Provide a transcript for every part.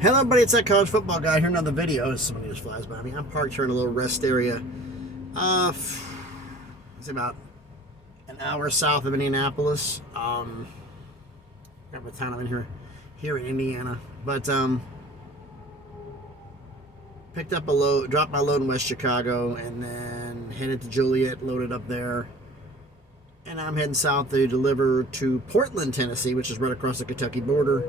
Hello everybody, it's that college football guy here. Another video. Somebody just flies by me. I'm parked here in a little rest area. It's about an hour south of Indianapolis. Got the town I'm in here in Indiana. But picked up a load, dropped my load in West Chicago, and then headed to Joliet, loaded up there. And I'm heading south to deliver to Portland, Tennessee, which is right across the Kentucky border.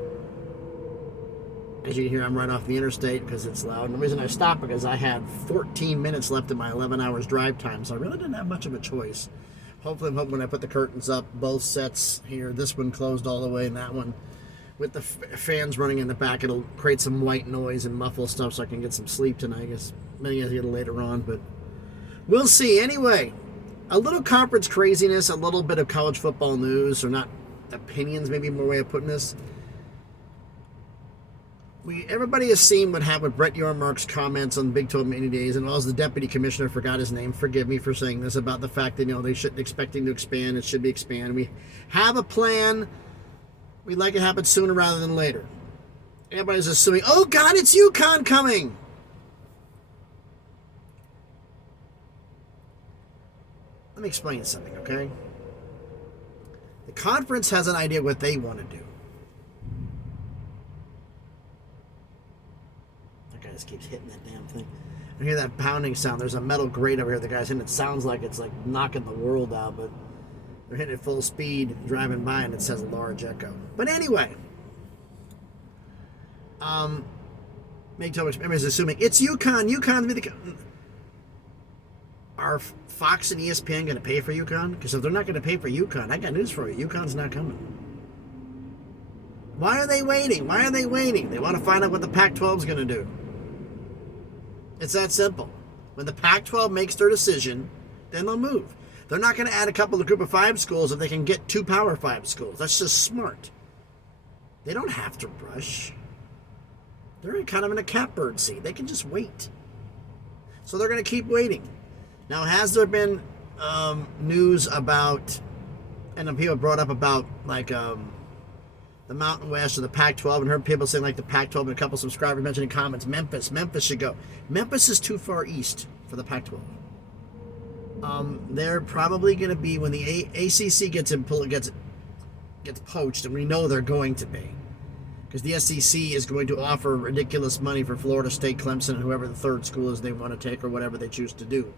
As you can hear, I'm right off the interstate because it's loud. And the reason I stopped because I had 14 minutes left in my 11 hours drive time, so I really didn't have much of a choice. Hopefully, I'm hoping when I put the curtains up, both sets here, this one closed all the way and that one, with the fans running in the back, it'll create some white noise and muffle stuff so I can get some sleep tonight. I guess maybe a little later on, but we'll see. Anyway, a little conference craziness, a little bit of college football news, or not opinions, maybe more way of putting this. Everybody has seen what happened with Brett Yormark's comments on Big 12 Mini Days, and also the deputy commissioner, forgot his name, forgive me for saying this, about the fact that, they shouldn't expecting to expand, it should be expanded. We have a plan. We'd like it to happen sooner rather than later. Everybody's assuming, oh God, it's UConn coming. Let me explain something, okay? The conference has an idea what they want to do. Just keeps hitting that damn thing. I hear that pounding sound. There's a metal grate over here the guy's hitting. It sounds like it's like knocking the world out, but they're hitting it full speed driving by and it says a large echo. But anyway, everybody's assuming it's UConn. UConn's be the. Are Fox and ESPN going to pay for UConn? Because if they're not going to pay for UConn, I got news for you. UConn's not coming. Why are they waiting? Why are they waiting? They want to find out what the Pac-12 is going to do. It's that simple. When the Pac-12 makes their decision, then they'll move. They're not going to add a couple of Group of 5 schools if they can get 2 Power 5 schools. That's just smart. They don't have to rush. They're kind of in a catbird seat. They can just wait. So they're going to keep waiting. Now, has there been news about, and people brought up about, like, the Mountain West or the Pac-12, and heard people saying like the Pac-12, and a couple subscribers mentioning comments, Memphis should go. Memphis is too far east for the Pac-12. They're probably going to be, when the ACC gets poached, and we know they're going to be, because the SEC is going to offer ridiculous money for Florida State, Clemson, and whoever the third school is they want to take, or whatever they choose to do.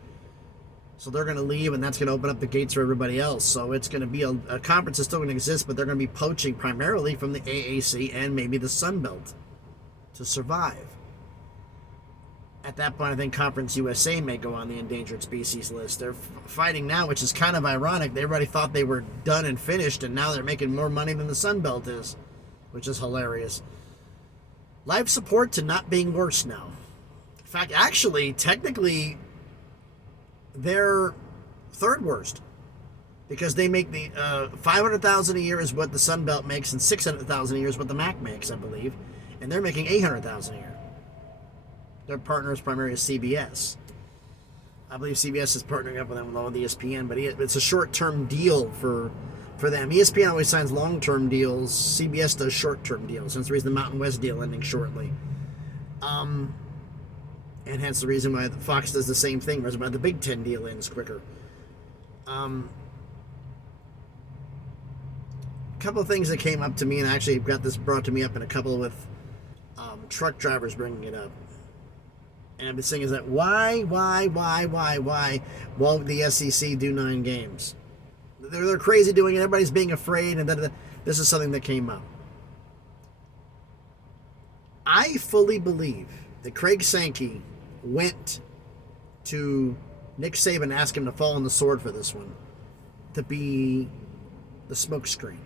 So they're going to leave, and that's going to open up the gates for everybody else. So it's going to be a conference that's still going to exist, but they're going to be poaching primarily from the AAC and maybe the Sun Belt to survive. At that point, I think Conference USA may go on the endangered species list. They're fighting now, which is kind of ironic. They already thought they were done and finished, and now they're making more money than the Sun Belt is, which is hilarious. Life support to not being worse now. In fact, actually, technically, they're third worst, because they make the $500,000 a year is what the Sun Belt makes, and $600,000 a year is what the MAC makes, I believe, and they're making $800,000 a year. Their partner is primarily CBS. I believe CBS is partnering up with them along with ESPN, but it's a short-term deal for them. ESPN always signs long-term deals. CBS does short-term deals. That's the reason the Mountain West deal ending shortly. And hence the reason why Fox does the same thing, whereas the Big Ten deal ends quicker. A couple of things that came up to me, and I actually got this brought to me up in a couple with truck drivers bringing it up. And I've been saying is that why won't the SEC do 9 games? They're crazy doing it. Everybody's being afraid, and this is something that came up. I fully believe that Craig Sankey went to Nick Saban and asked him to fall on the sword for this one, to be the smokescreen.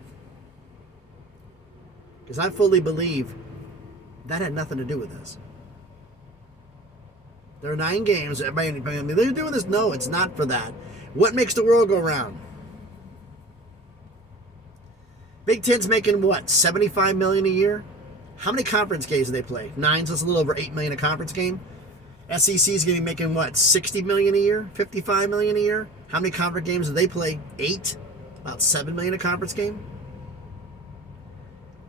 Because I fully believe that had nothing to do with this. There are 9 games. Everybody, they're doing this. No, it's not for that. What makes the world go round? Big Ten's making what, $75 million a year? How many conference games do they play? 9, so it's a little over $8 million a conference game. SEC is going to be making what, $60 million a year? $55 million a year? How many conference games do they play? 8? About $7 million a conference game.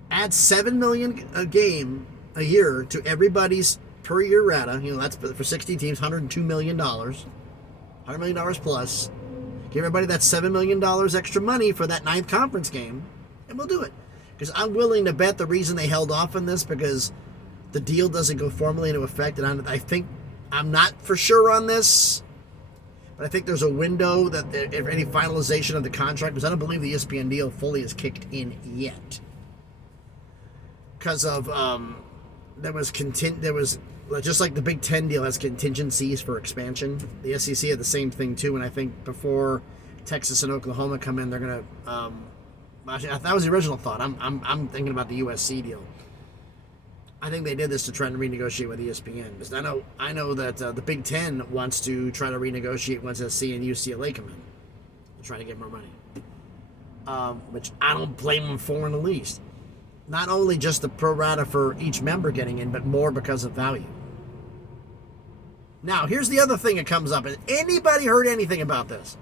Add $7 million a game a year to everybody's per year rata. That's for 60 teams, $102 million. $100 million plus. Give everybody that $7 million extra money for that 9th conference game, and we'll do it. Because I'm willing to bet the reason they held off on this because the deal doesn't go formally into effect, and I think I'm not for sure on this, but I think there's a window that if any finalization of the contract, because I don't believe the ESPN deal fully is kicked in yet. Because of there was just like the Big Ten deal has contingencies for expansion. The SEC had the same thing too, and I think before Texas and Oklahoma come in, they're gonna. Actually, that was the original thought. I'm thinking about the USC deal. I think they did this to try to renegotiate with ESPN. Because I know that the Big Ten wants to try to renegotiate once SC and UCLA come in, to try to get more money. Which I don't blame them for in the least. Not only just the pro rata for each member getting in, but more because of value. Now, here's the other thing that comes up. Has anybody heard anything about this?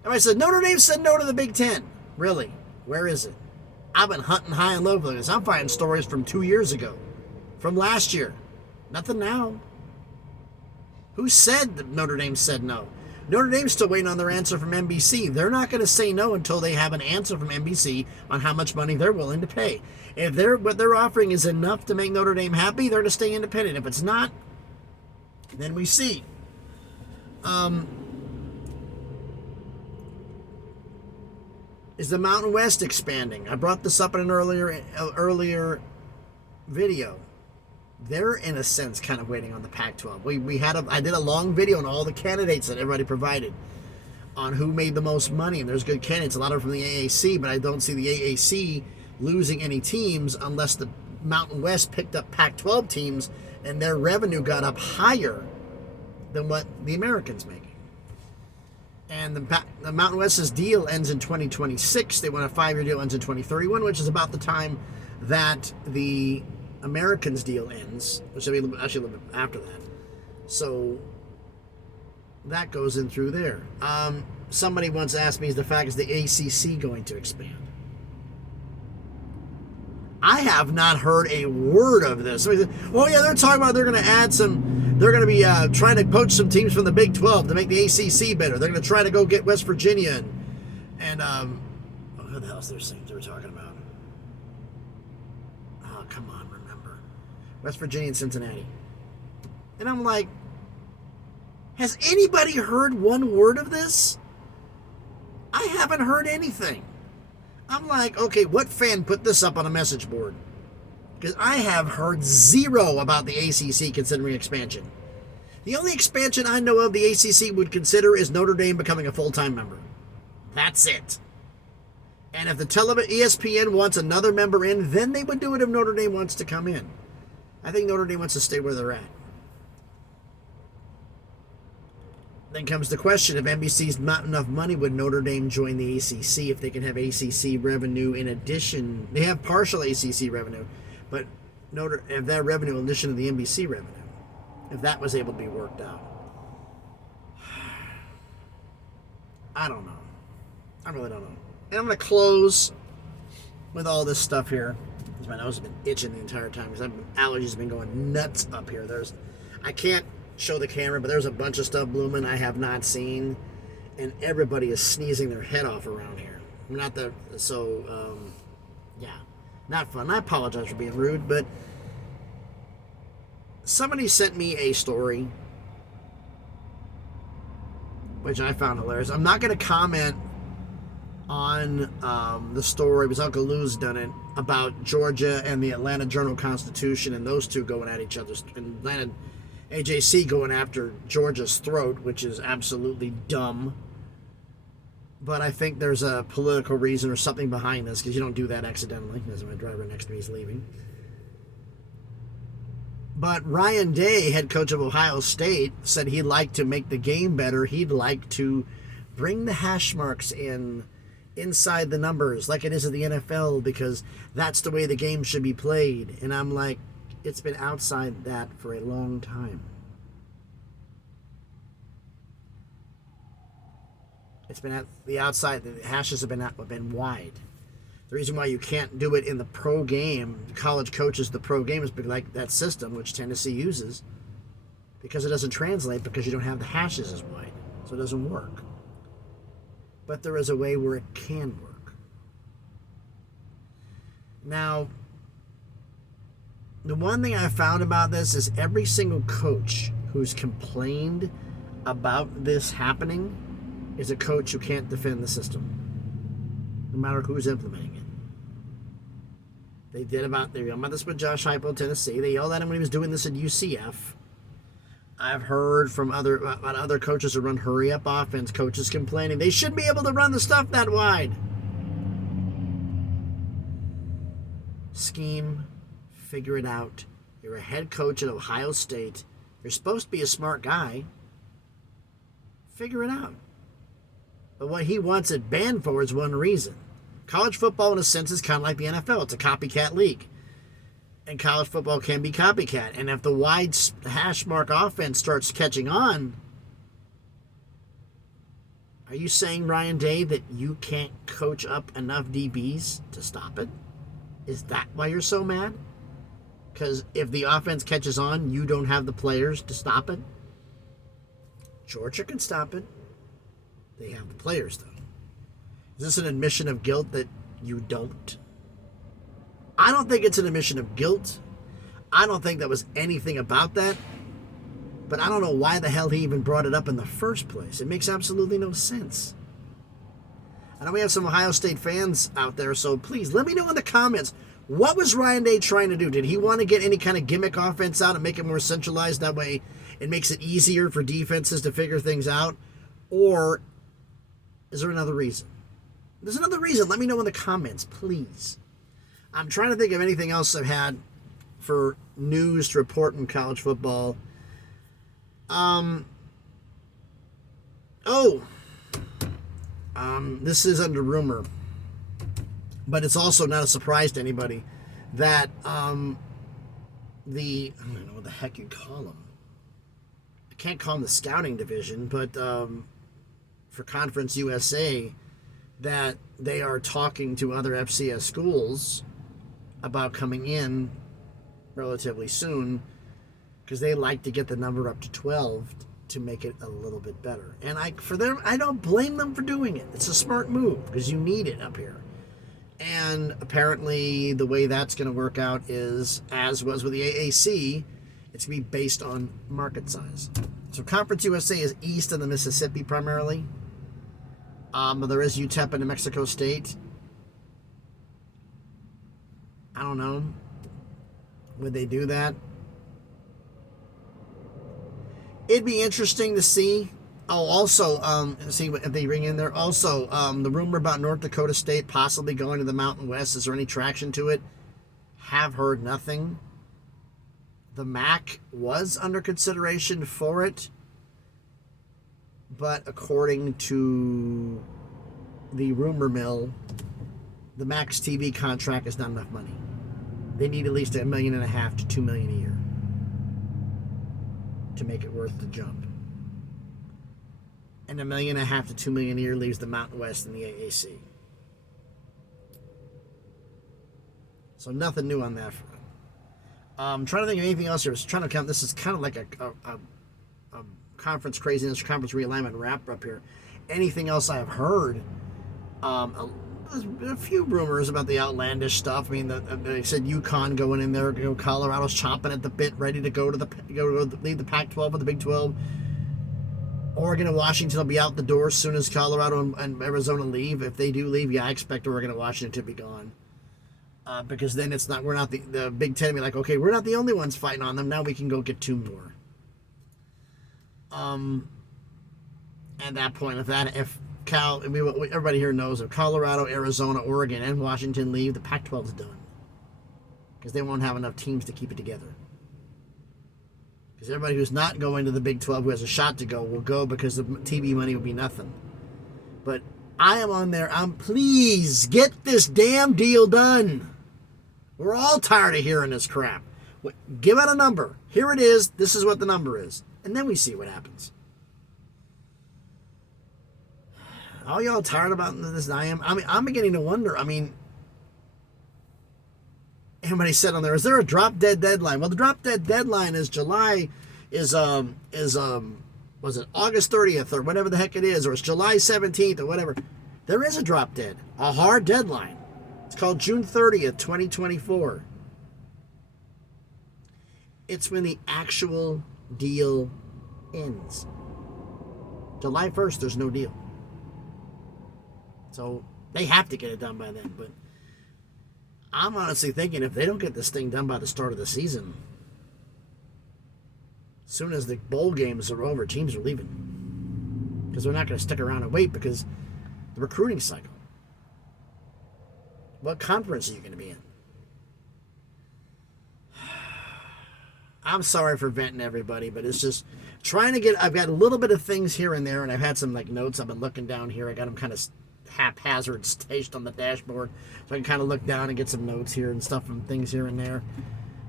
Everybody said, Notre Dame said no to the Big Ten. Really? Where is it? I've been hunting high and low for this. I'm finding stories from 2 years ago. From last year. Nothing now. Who said that Notre Dame said no? Notre Dame's still waiting on their answer from NBC. They're not going to say no until they have an answer from NBC on how much money they're willing to pay. If what they're offering is enough to make Notre Dame happy, they're to stay independent. If it's not, then we see. Is the Mountain West expanding? I brought this up in an earlier video. They're in a sense kind of waiting on the Pac-12. I did a long video on all the candidates that everybody provided on who made the most money, and there's good candidates, a lot of them from the AAC, but I don't see the AAC losing any teams unless the Mountain West picked up Pac-12 teams and their revenue got up higher than what the Americans making. And the Mountain West's deal ends in 2026. They want a 5-year deal, ends in 2031, which is about the time that the Americans deal ends, which will be actually a little bit after that. So that goes in through there. Somebody once asked me, is the ACC going to expand? I have not heard a word of this. Somebody said, oh yeah, they're talking about they're going to add some, they're going to be trying to poach some teams from the Big 12 to make the ACC better. They're going to try to go get West Virginia and who the hell is they were talking about? Oh, come on, remember. West Virginia and Cincinnati. And I'm like, has anybody heard one word of this? I haven't heard anything. I'm like, okay, what fan put this up on a message board? Because I have heard zero about the ACC considering expansion. The only expansion I know of the ACC would consider is Notre Dame becoming a full-time member. That's it. And if the ESPN wants another member in, then they would do it if Notre Dame wants to come in. I think Notre Dame wants to stay where they're at. Then comes the question, if NBC's not enough money, would Notre Dame join the ACC if they can have ACC revenue in addition? They have partial ACC revenue, but if that revenue in addition to the NBC revenue, if that was able to be worked out. I don't know. I really don't know. And I'm going to close with all this stuff here. My nose has been itching the entire time because allergies have been going nuts up here. I can't show the camera, but there's a bunch of stuff blooming I have not seen, and everybody is sneezing their head off around here. Yeah, not fun. I apologize for being rude, but somebody sent me a story which I found hilarious. I'm not going to comment on the story because Uncle Lou's done it about Georgia and the Atlanta Journal-Constitution and those two going at each other. Atlanta AJC going after Georgia's throat, which is absolutely dumb. But I think there's a political reason or something behind this, because you don't do that accidentally, as my driver next to me is leaving. But Ryan Day, head coach of Ohio State, said he'd like to make the game better. He'd like to bring the hash marks inside the numbers like it is at the NFL, because that's the way the game should be played. And I'm like, it's been outside that for a long time. It's been at the outside. The hashes have been wide. The reason why you can't do it in the pro game, college coaches, the pro game, is like that system, which Tennessee uses, because it doesn't translate because you don't have the hashes as wide. So it doesn't work. But there is a way where it can work. Now, the one thing I found about this is every single coach who's complained about this happening is a coach who can't defend the system, no matter who's implementing it. They yelled about this with Josh Heupel, Tennessee. They yelled at him when he was doing this at UCF. I've heard from other coaches who run hurry-up offense, coaches complaining they shouldn't be able to run the stuff that wide. Scheme, figure it out. You're a head coach at Ohio State. You're supposed to be a smart guy. Figure it out. But what he wants it banned for is one reason. College football, in a sense, is kind of like the NFL. It's a copycat league. And college football can be copycat. And if the wide hash mark offense starts catching on, are you saying, Ryan Day, that you can't coach up enough DBs to stop it? Is that why you're so mad? Because if the offense catches on, you don't have the players to stop it? Georgia can stop it. They have the players, though. Is this an admission of guilt that you don't? I don't think it's an admission of guilt. I don't think that was anything about that. But I don't know why the hell he even brought it up in the first place. It makes absolutely no sense. I know we have some Ohio State fans out there, so please let me know in the comments, what was Ryan Day trying to do? Did he want to get any kind of gimmick offense out and make it more centralized? That way it makes it easier for defenses to figure things out? Or is there another reason? If there's another reason, let me know in the comments, please. I'm trying to think of anything else I've had for news to report in college football. This is under rumor, but it's also not a surprise to anybody that I don't know what the heck you call them. I can't call them the scouting division, but for Conference USA, that they are talking to other FCS schools about coming in relatively soon, because they like to get the number up to 12 to make it a little bit better. And I don't blame them for doing it. It's a smart move because you need it up here. And apparently the way that's going to work out is, as was with the AAC, it's going to be based on market size. So Conference USA is east of the Mississippi primarily. But there is UTEP and New Mexico State. I don't know. Would they do that? It'd be interesting to see. Oh, also, see if they bring in there. Also, the rumor about North Dakota State possibly going to the Mountain West. Is there any traction to it? Have heard nothing. The MAC was under consideration for it, but according to the rumor mill, the MAC's TV contract is not enough money. They need at least $1.5 million to $2 million a year to make it worth the jump. And $1.5 million to $2 million a year leaves the Mountain West and the AAC. So nothing new on that front. I'm trying to think of anything else here. I was trying to count. This is kind of like a conference craziness, conference realignment wrap up here. Anything else I have heard? There's been a few rumors about the outlandish stuff. I mean, they said UConn going in there. Colorado's chomping at the bit, ready to go to leave the Pac-12 or the Big 12. Oregon and Washington will be out the door as soon as Colorado and Arizona leave. If they do leave, yeah, I expect Oregon and Washington to be gone. Because then we're not the Big Ten be like, okay, we're not the only ones fighting on them. Now we can go get 2 more. At that point, if everybody here knows, if Colorado, Arizona, Oregon, and Washington leave, the Pac-12 is done. Because they won't have enough teams to keep it together. Because everybody who's not going to the Big 12 who has a shot to go will go because the TV money will be nothing. But I am on there. Please get this damn deal done. We're all tired of hearing this crap. Give out a number. Here it is. This is what the number is. And then we see what happens. All y'all tired about this? I am. I'm beginning to wonder. I mean, Everybody said on there, is there a drop dead deadline? Well, the drop dead deadline is July, was it August 30th or whatever the heck it is, or it's July 17th or whatever. There is a drop dead, a hard deadline. It's called June 30th, 2024. It's when the actual deal ends. July 1st, there's no deal. So they have to get it done by then. But I'm honestly thinking if they don't get this thing done by the start of the season, as soon as the bowl games are over, teams are leaving. Because they're not going to stick around and wait because the recruiting cycle. What conference are you going to be in? I'm sorry for venting everybody, but it's just trying to get, I've got a little bit of things here and there, and I've had some like notes. I've been looking down here. I got them kind of haphazard staged on the dashboard, so I can kind of look down and get some notes here and stuff from things here and there.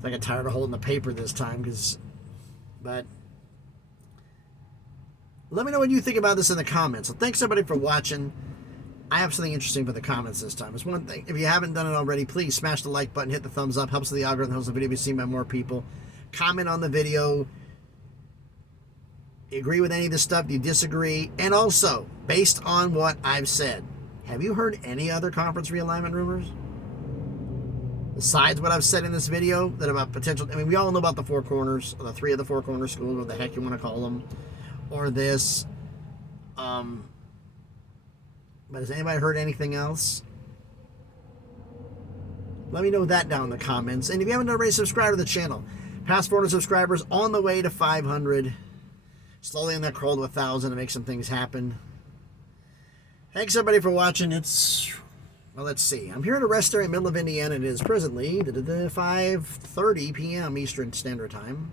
I got tired of holding the paper this time, but let me know what you think about this in the comments. So thanks everybody for watching. I have something interesting for the comments this time. It's one thing. If you haven't done it already, please smash the like button, hit the thumbs up. Helps with the algorithm, helps the video be seen by more people. Comment on the video. You agree with any of this stuff? Do you disagree? And also, based on what I've said, have you heard any other conference realignment rumors? Besides what I've said in this video, that about potential, I mean, we all know about the Four Corners, or the three of the Four Corners schools, what the heck you want to call them, or this. But has anybody heard anything else? Let me know that down in the comments. And if you haven't already, subscribe to the channel. Past 400 subscribers, on the way to 500. Slowly on that crawl to 1,000 to make some things happen. Thanks everybody for watching. Well, let's see. I'm here in a rest area in the middle of Indiana. It is presently 5:30 p.m. Eastern Standard Time.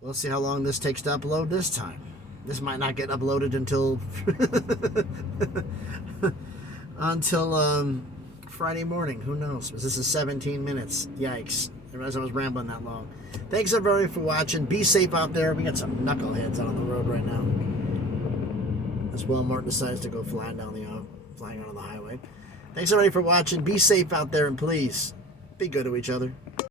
Let's see how long this takes to upload this time. This might not get uploaded until Friday morning. Who knows? This is 17 minutes. Yikes. I realized I was rambling that long. Thanks everybody for watching. Be safe out there. We got some knuckleheads out on the road right now. As Walmart decides to go flying onto the highway. Thanks everybody for watching. Be safe out there, and please be good to each other.